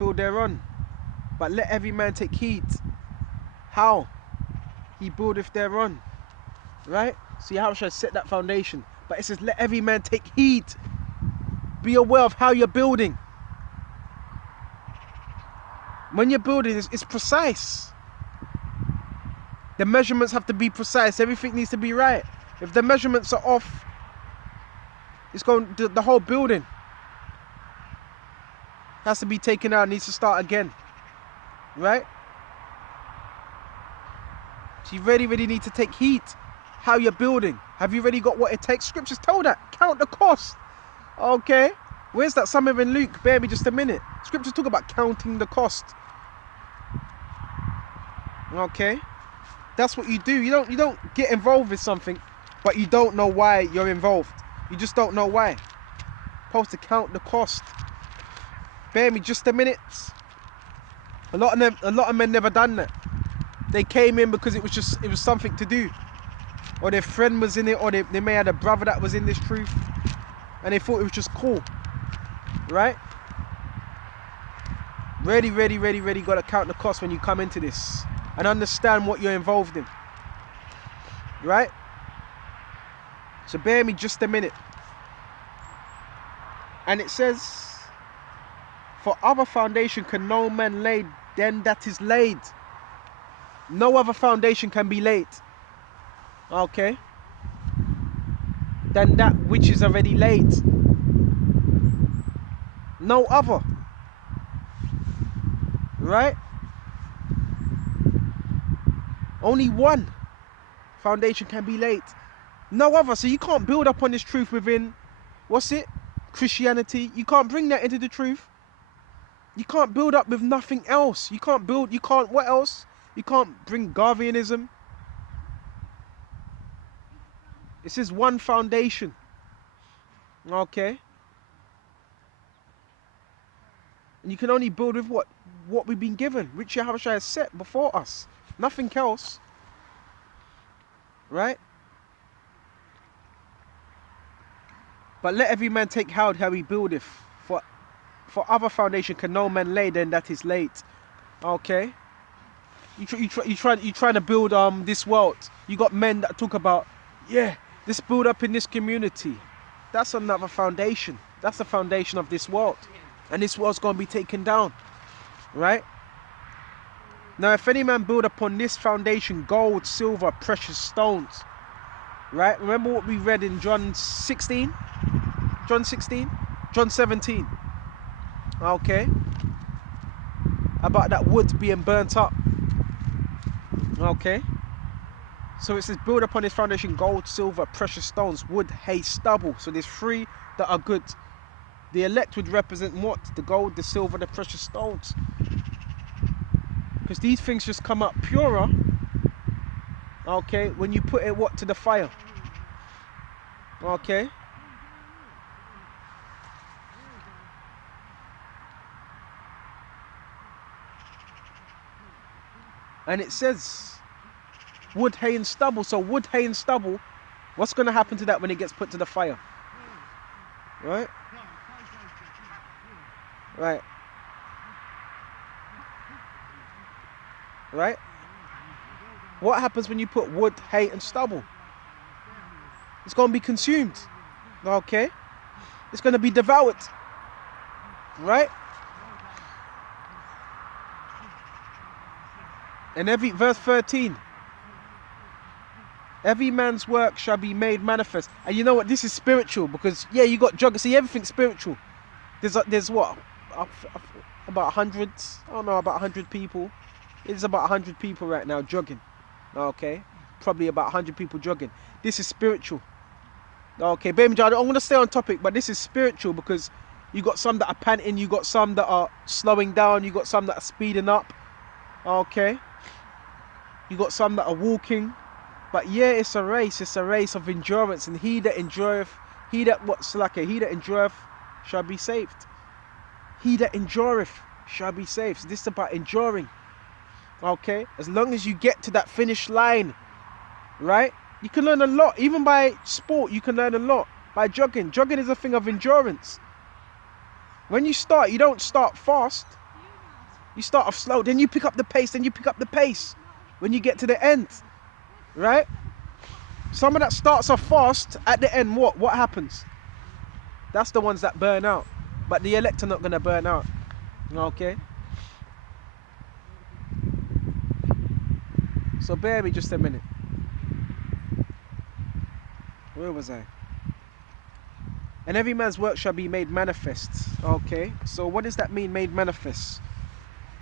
build thereon. But let every man take heed how he buildeth thereon. Right? See how should I set that foundation? But it says let every man take heed. Be aware of how you're building. When you're building, it's precise. The measurements have to be precise. Everything needs to be right. If the measurements are off, it's going the whole building has to be taken out, needs to start again. Right? So you really need to take heed how you're building. Have you really got what it takes? Scriptures tell that. Count the cost. Okay. Where's that? Somewhere in Luke. Bear me just a minute. Scriptures talk about counting the cost. Okay. That's what you do. You don't get involved with something, but you don't know why you're involved. You just don't know why. Supposed to count the cost. Bear me just a minute. A lot of men never done that. They came in because it was something to do, or their friend was in it, or they may have a brother that was in this truth, and they thought it was just cool, right? Really got to count the cost when you come into this and understand what you're involved in, right? So bear me just a minute. And it says, for other foundation can no man lay than that is laid. No other foundation can be laid. Okay? Than that which is already laid. No other. Right? Only one foundation can be laid. No other. So you can't build up on this truth within, Christianity. You can't bring that into the truth. You can't build up with nothing else. What else? You can't bring Garveyism. This is one foundation. Okay? And you can only build with what we've been given, which Yahweh has set before us. Nothing else. Right? But let every man take heed how he buildeth. For other foundation can no man lay than that is laid. Okay? You trying to build this world. You got men that talk about, this build up in this community. That's another foundation. That's the foundation of this world. And this world's going to be taken down. Right? Now if any man build upon this foundation gold, silver, precious stones. Right? Remember what we read in John 16? John 16? John 17. Okay? About that wood being burnt up. Okay? So it says build upon this foundation gold, silver, precious stones, wood, hay, stubble. So there's three that are good. The elect would represent what? The gold, the silver, the precious stones. Because these things just come up purer. Okay? When you put it to the fire. Okay? And it says wood, hay and stubble. So wood, hay and stubble, what's going to happen to that when it gets put to the fire? Right? Right. Right? What happens when you put wood, hay and stubble? It's going to be consumed. Okay? It's going to be devoured. Right? And verse 13, every man's work shall be made manifest. And you know what? This is spiritual because you got joggers. See, everything's spiritual. There's what? About 100? I don't know, about 100 people. It's about 100 people right now jogging. Okay? Probably about 100 people jogging. This is spiritual. Okay, baby, I don't want to stay on topic, but this is spiritual because you got some that are panting, you got some that are slowing down, you got some that are speeding up. Okay? You got some that are walking. But it's a race of endurance. And he that endureth shall be saved. He that endureth shall be saved. So this is about enduring. Okay? As long as you get to that finish line, right? You can learn a lot. Even by sport, you can learn a lot. By jogging. Jogging is a thing of endurance. When you start, you don't start fast. You start off slow, then you pick up the pace, then you pick up the pace when you get to the end, right? Someone that starts off fast, at the end, what happens? That's the ones that burn out. But the elect are not going to burn out, okay? So bear me just a minute. Where was I? And every man's work shall be made manifest. Okay, so what does that mean, made manifest?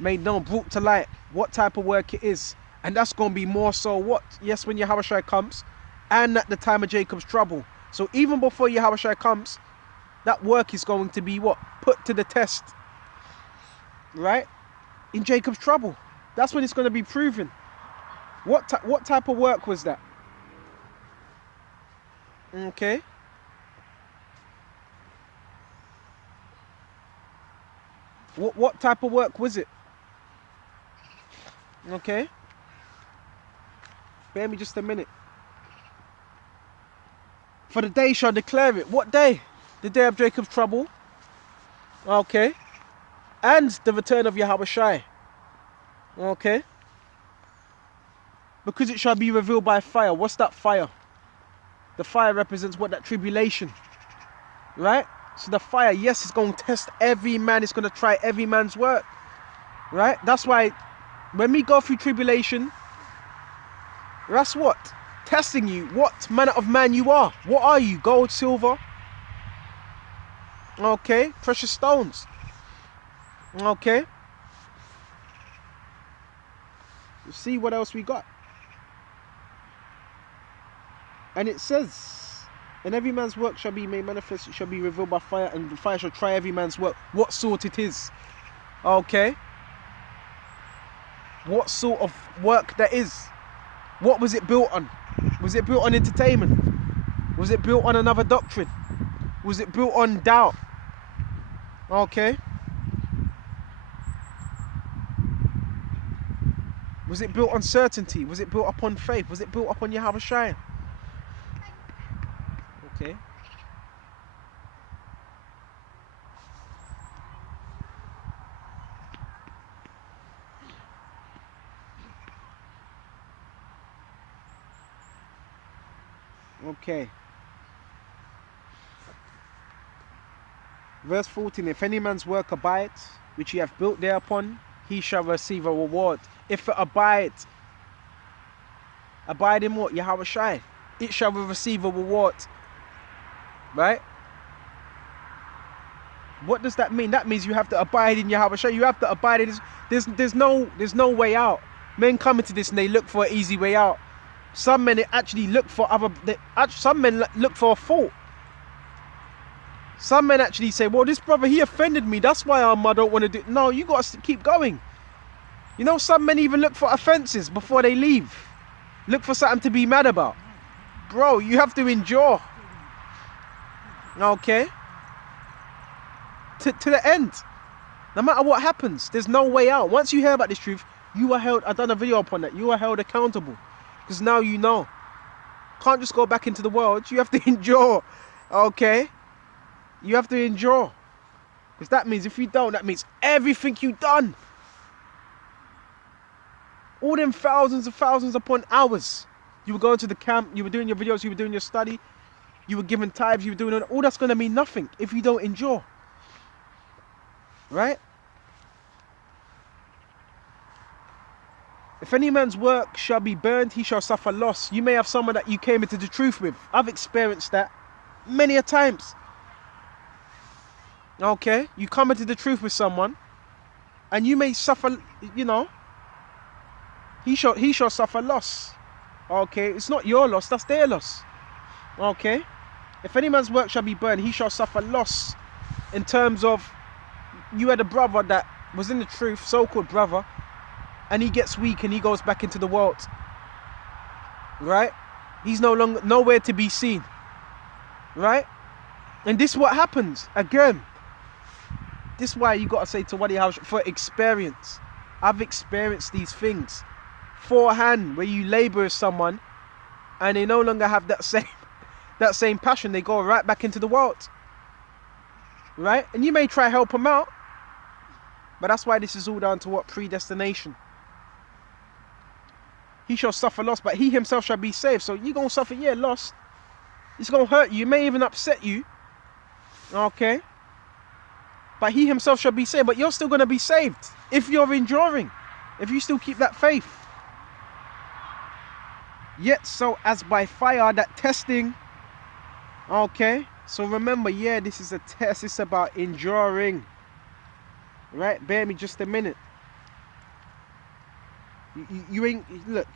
Made known, brought to light, what type of work it is. And that's going to be more so what? Yes, when Yahushua comes, and at the time of Jacob's trouble. So even before Yahushua comes, that work is going to be what? Put to the test. Right? In Jacob's trouble. That's when it's going to be proven. What type of work was that? Okay. What type of work was it? Okay. Bear me just a minute. For the day shall declare it. What day? The day of Jacob's trouble. Okay. And the return of Yahushua. Okay. Because it shall be revealed by fire. What's that fire? The fire represents what? That tribulation. Right? So the fire, yes, it's going to test every man. It's going to try every man's work. Right? That's why when we go through tribulation, that's what? Testing you. What manner of man you are. What are you? Gold, silver? Okay. Precious stones. Okay. You see what else we got? And it says, and every man's work shall be made manifest, it shall be revealed by fire, and the fire shall try every man's work. What sort it is. Okay. What sort of work that is. What was it built on? Was it built on entertainment? Was it built on another doctrine? Was it built on doubt? Okay. Was it built on certainty? Was it built upon faith? Was it built upon Yahushua? Okay. Okay. Verse 14, if any man's work abides, which he hath built thereupon, he shall receive a reward. If it abides, abide in what? Yahushua. It shall receive a reward. Right? What does that mean? That means you have to abide in Yahushua. You have to abide in this. There's no way out. Men come into this and they look for an easy way out. Some men actually look for some men look for a fault. Some men actually say, well, this brother, he offended me. That's why I don't want to do it. No, you got to keep going. You know, some men even look for offenses before they leave. Look for something to be mad about. Bro, you have to endure. Okay? To the end. No matter what happens, there's no way out. Once you hear about this truth, you are held, I've done a video upon that, you are held accountable. Because now you know. Can't just go back into the world. You have to endure. Okay? You have to endure. Because that means if you don't, that means everything you've done. All them thousands upon hours. You were going to the camp, you were doing your videos, you were doing your study, you were giving tithes, you were doing all that's going to mean nothing if you don't endure. Right? If any man's work shall be burned, he shall suffer loss. You may have someone that you came into the truth with. I've experienced that many a times. Okay? You come into the truth with someone, and you may suffer, you know, he shall suffer loss. Okay? It's not your loss, that's their loss. Okay? If any man's work shall be burned, he shall suffer loss. In terms of, you had a brother that was in the truth, so-called brother, and he gets weak and he goes back into the world. Right? He's no longer nowhere to be seen. Right? And this is what happens. Again, this is why you got to say to Wadi House, for experience. I've experienced these things. Forehand, where you labor with someone and they no longer have that same passion. They go right back into the world. Right? And you may try help them out, But that's why this is all down to what? Predestination. He shall suffer loss, but he himself shall be saved. So you're going to suffer, yeah, loss. It's going to hurt you. It may even upset you. Okay? But he himself shall be saved. But you're still going to be saved if you're enduring. If you still keep that faith. Yet so as by fire, that testing. Okay? So remember, yeah, this is a test. It's about enduring. Right? Bear me just a minute. You ain't, look,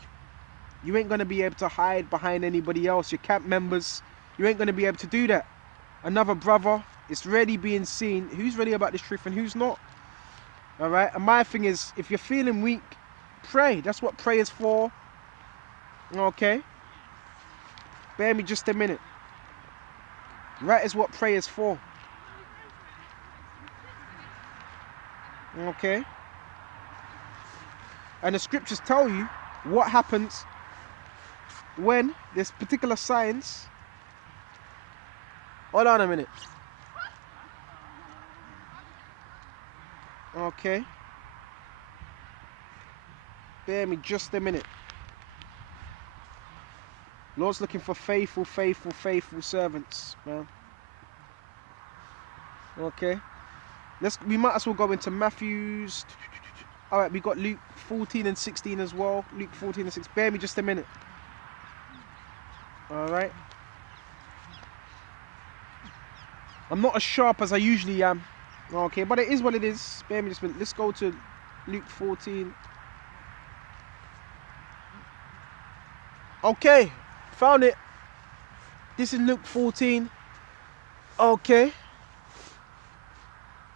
you ain't going to be able to hide behind anybody else. Your camp members, you ain't going to be able to do that. Another brother, it's ready being seen. Who's ready about this truth and who's not? All right? And my thing is, if you're feeling weak, pray. That's what prayer is for. Okay? Bear me just a minute. That is what prayer is for. Okay? And the scriptures tell you what happens when there's particular signs. Hold on a minute. Okay. Bear me just a minute. Lord's looking for faithful servants, man. Okay. We might as well go into Matthew's. Alright, we got Luke 14 and 16 as well. Luke 14 and 16. Bear me just a minute. Alright. I'm not as sharp as I usually am. Okay, but it is what it is. Bear me just a minute. Let's go to Luke 14. Okay, found it. This is Luke 14. Okay.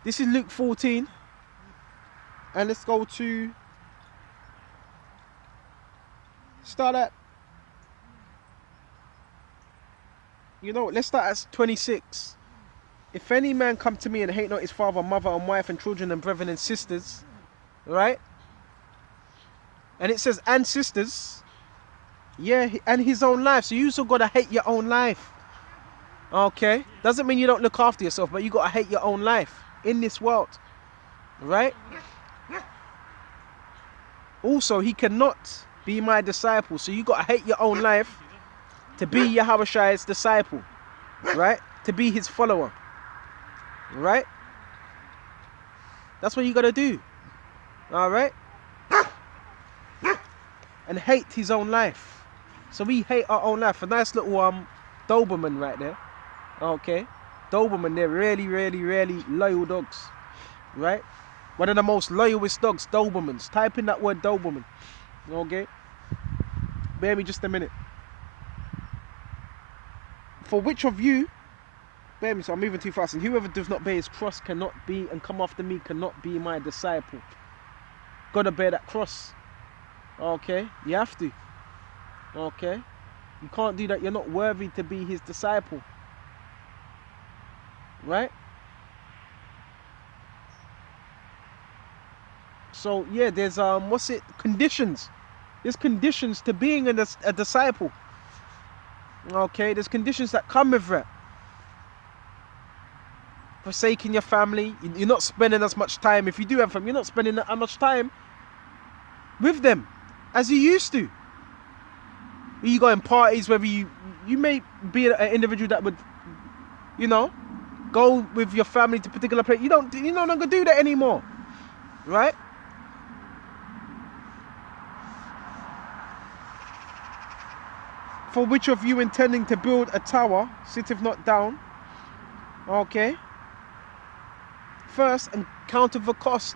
This is Luke 14. And let's go to start at, you know, let's start at 26. If any man come to me and hate not his father, mother, and wife, and children, and brethren, and sisters, right? And it says, and sisters, yeah, and his own life. So you also got to hate your own life. Okay? Doesn't mean you don't look after yourself, but you got to hate your own life in this world. Right? Also, he cannot be my disciple. So you got to hate your own life to be Yahushai's disciple. Right? To be his follower. Right? That's what you got to do. Alright? And hate his own life. So we hate our own life. A nice little Doberman right there. Okay? Doberman, they're really loyal dogs. Right? One of the most loyalest dogs, Dobermans. Type in that word Doberman. Okay? Bear me just a minute. For which of you, bear me, so I'm moving too fast. And whoever does not bear his cross cannot be, and come after me cannot be my disciple. Gotta bear that cross. Okay? You have to. Okay? You can't do that. You're not worthy to be his disciple. Right? So yeah, there's conditions. There's conditions to being a disciple. Okay, there's conditions that come with that. Forsaking your family, you're not spending as much time. If you do have family, you're not spending that much time with them as you used to. You go in parties, whether you may be an individual that would, you know, go with your family to a particular place. You no longer do that anymore. Right? For which of you intending to build a tower, sitteth not down? Okay. First, and count of the cost.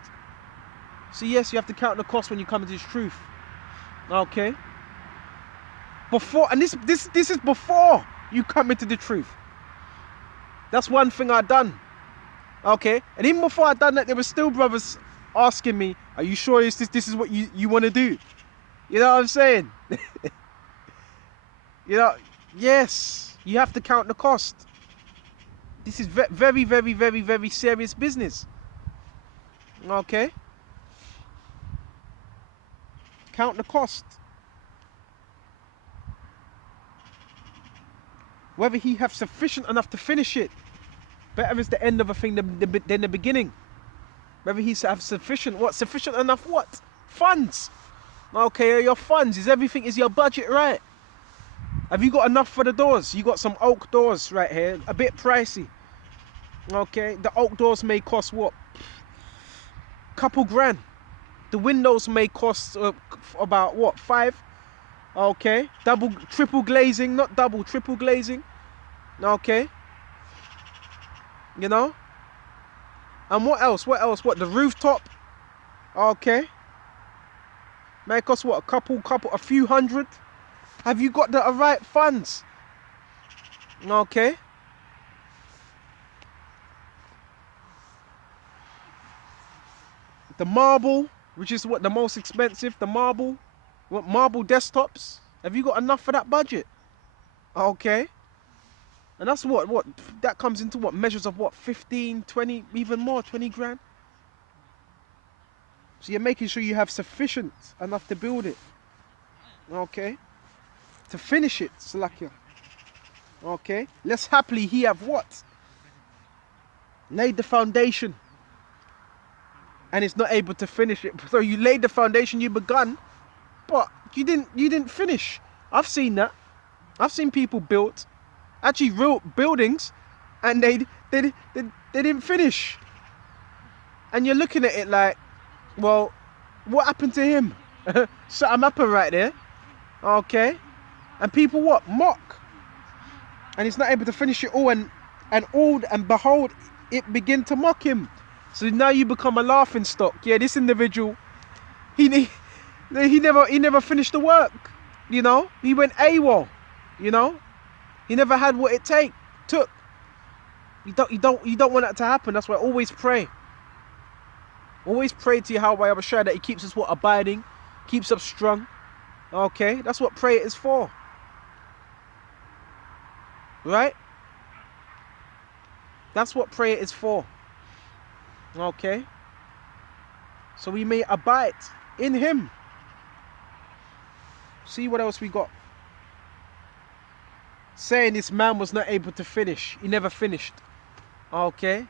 So yes, you have to count the cost when you come into this truth. Okay. Before, and this is before you come into the truth. That's one thing I done. Okay. And even before I done that, there were still brothers asking me, "Are you sure this is what you want to do?" You know what I'm saying? You know, yes, you have to count the cost. This is very serious business. Okay? Count the cost. Whether he have sufficient enough to finish it. Better is the end of a thing than the beginning. Whether he's have sufficient what? Sufficient enough what? Funds. Okay, are your funds? Is your budget right? Have you got enough for the doors? You got some oak doors right here, a bit pricey. Okay, the oak doors may cost what? Couple grand. The windows may cost about what? 5? Okay, triple glazing, not double, triple glazing. Okay, you know. And what else? What else? What, the rooftop? Okay, may cost what? A few hundred. Have you got the right funds? Okay. The marble, which is what, the most expensive, the marble. What, marble desktops? Have you got enough for that budget? Okay. And that's what that comes into what, measures of what, 15, 20, even more, 20 grand. So you're making sure you have sufficient enough to build it. Okay. To finish it, Salakia. Okay. Let's happily he have what? Laid the foundation. And it's not able to finish it. So you laid the foundation, you begun, but you didn't finish. I've seen that. I've seen people built, actually real buildings, and they didn't finish. And you're looking at it like, well, what happened to him? Something happened right there. Okay. And people what? Mock. And he's not able to finish it all, and behold, it begin to mock him. So now you become a laughing stock. Yeah, this individual, he never finished the work. You know, he went AWOL. You know, he never had what it took. You don't want that to happen. That's why always pray. Always pray to Yahweh Abashai that He keeps us what, abiding, keeps us strong. Okay, that's what prayer is for. Right? That's what prayer is for. Okay, so we may abide in Him. See what else we got. Saying this man was not able to finish. He never finished. Okay.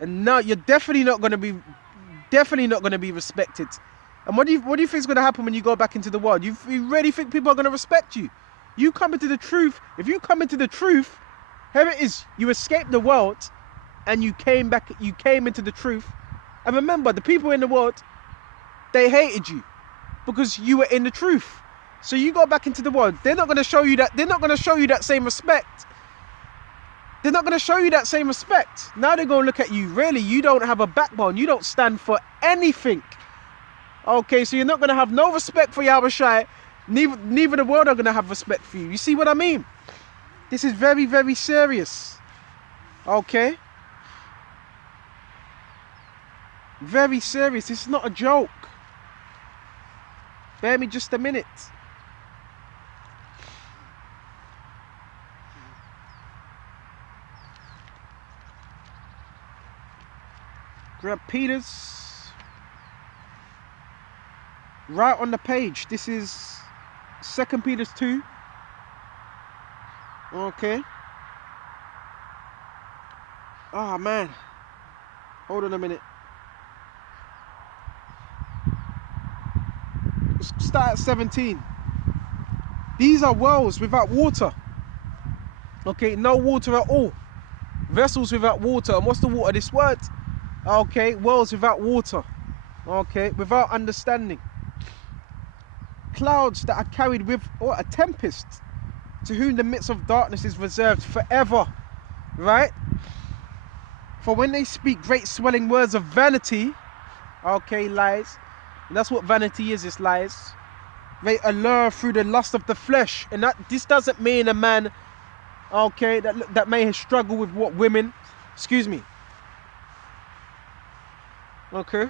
And now you're definitely not going to be respected. And what do you think is going to happen when you go back into the world? You really think people are going to respect you? You come into the truth. If you come into the truth, here it is. You escaped the world. And you came into the truth. And remember, the people in the world, they hated you because you were in the truth. So you go back into the world, they're not going to show you that same respect. They're not going to show you that same respect. Now they're going to look at you, really, you don't have a backbone. You don't stand for anything. Okay, so you're not going to have no respect for Yahweh Shai. Neither the world are going to have respect for you. You see what I mean? This is very, very serious. Okay? Very serious. This is not a joke. Bear me just a minute. Grab Peter's. Right on the page. This is 2 Peter 2. Okay. Oh man. Hold on a minute. Start at 17. These are wells without water. Okay, no water at all. Vessels without water. And what's the water? This word. Okay, wells without water. Okay, without understanding. Clouds that are carried with a tempest, to whom the midst of darkness is reserved forever. Right? For when they speak great swelling words of vanity, okay, lies. And that's what vanity is, it's lies. They allure through the lust of the flesh. And this doesn't mean a man, okay, that may struggle with what women, excuse me. Okay.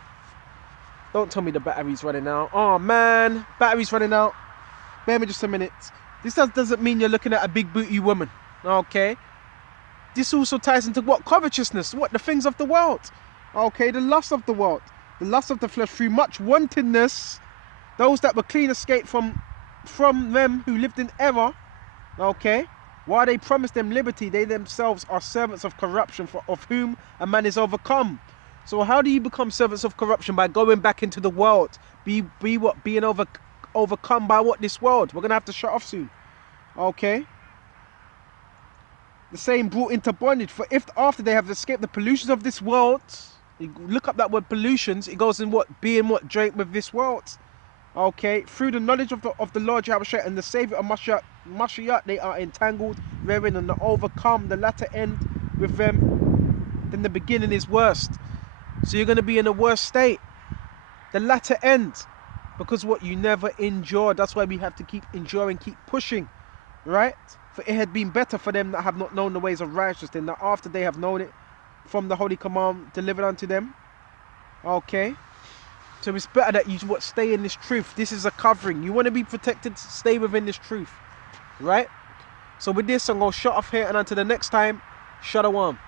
Don't tell me the battery's running out. Oh man, battery's running out. Bear me just a minute. This doesn't mean you're looking at a big booty woman. Okay. This also ties into what? Covetousness. What? The things of the world. Okay, the lust of the world. The lust of the flesh through much wantonness. Those that were clean escaped from them who lived in error. Okay. While they promised them liberty, they themselves are servants of corruption, of whom a man is overcome. So how do you become servants of corruption? By going back into the world. Being overcome by what? This world. We're gonna have to shut off soon. Okay. The same brought into bondage. For if after they have escaped the pollutions of this world, you look up that word pollutions, it goes in what? Being what? Drink with this world. Okay, through the knowledge of the Lord Yahushua and the Savior of Mashiach, they are entangled wherein and overcome. The latter end with them than the beginning is worst. So you're going to be in a worse state. The latter end, because what? You never endured. That's why we have to keep enduring, keep pushing, right? For it had been better for them that have not known the ways of righteousness than that after they have known it from the holy command delivered unto them. Okay. So it's better that you stay in this truth. This is a covering. You want to be protected, stay within this truth. Right? So with this, I'm going to shut off here, and until the next time, Shalom.